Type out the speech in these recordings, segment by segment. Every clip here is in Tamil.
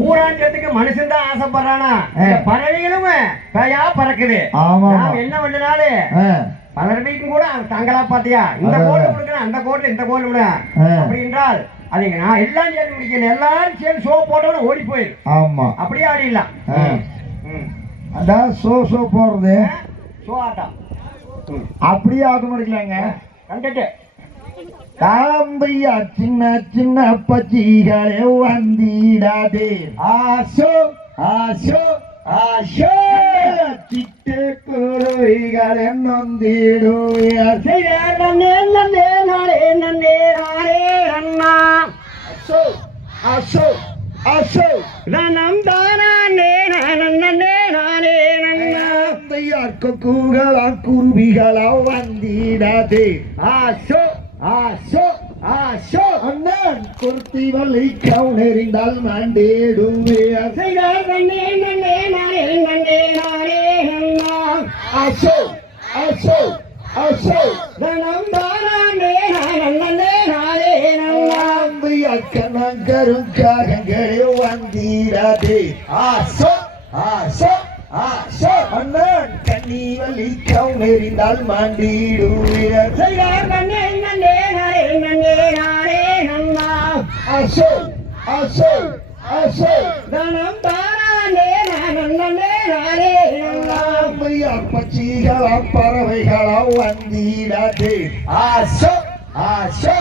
ஊராஞ்சத்துக்கு மனுஷன் தான் ஆசைப்படுறானா? பறவைகளும் பேயா பறக்குது. என்ன பண்ணனாலும் ஆ, பலருக்கும் கூட தங்களா பாத்தியா? இந்த. கோல் கொடுக்கணும் அந்த கோல் இந்த கோல் விட. அப்படி என்றால் அது நான் எல்லாம் சேர்ந்து முடிக்கல எல்லாரும் சேர்ந்து ஷோ போட்டோன்னு ஓடி போயிரு ஆமா. அப்படியே ஆடிடலாம். அதான் சோ சோ போறது ஷோ ஆட்டம். அப்படியே ஆட்டோமேட்டிக்கலாங்க கண்டுட்டு. தாம்பையா சின்ன சின்ன பச்சிகளே வந்திடாதே. ஆசோ ஆசோ ஆசோ. சிட்டு குருவிகளே நொந்திடுவே நன்னே நன்னே நானே நன்னே நானே அண்ணா. அசோ அசோ அசோ தனம் தானே நன்னே நானே நன்னா காம்பையார் கொக்குகளா குருவிகளா வந்திடாதே. ஆசோ ஆசோ ஆசோ அண்ணன் குர்த்தி வலி கவுனெறிந்தால் மாண்டேடுவே செய்தார் நன்னே நன்னே நானே நன்னே நானே அண்ணா. அசோ அசோ அசோ தனம் தானே நன்னே நானே நன்னா கருங்காகங்களே வந்திடாதே ஆசோ ஆசோ ஆசோ அண்ணன். கண்ணி வலி கவுனெறிந்தால் மாண்டிடுவே செய்தார் அசோ அசோ அசோ தனம் தானே நன்னே நானே. அண்ணா அம்மையார் பச்சிகளா பறவைகளா வந்திடாதே ஆசோ ஆசோ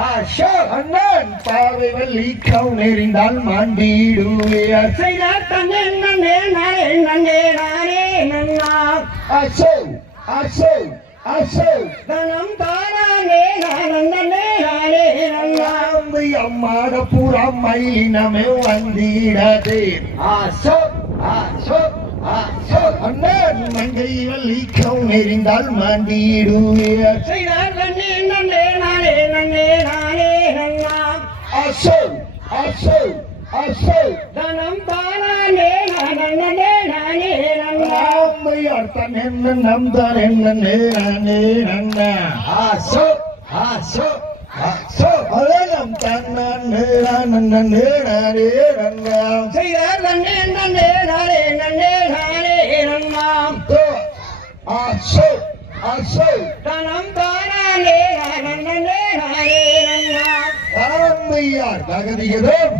ஆசோ. அண்ணன் பாவை வள்ளி கவுனெறிந்தால் மாண்டிடுவே. செய்தார் தன்னே நன்னே நானே நன்னே நானே நன்னா. அசோ அசோ அசோ தனம் தானே நன்னே நானே அம்மாட பூரா மயிலினமே வந்திடாதே. ஆசோ ஆசோ ஆசோ. அண்ணன் மங்கை வள்ளி கவுனெறிந்தால் மாண்டிடுவே அசோ அசோ அசோ தனம் தானே நன்னே நானே நன்னா அம்மையார் தன் என்ன என்ன நேரே நன்ன ஆசோ ஆசோ. ஆசோ அதனம் தன்னான் நேரான் நேரே நன்ன. செய்தார் தன்னே நன்னே நானே நன்னே நானே நன்னா. அசோ அசோ. தனம் தானே நன்னே நன்னா. தகதிகதம்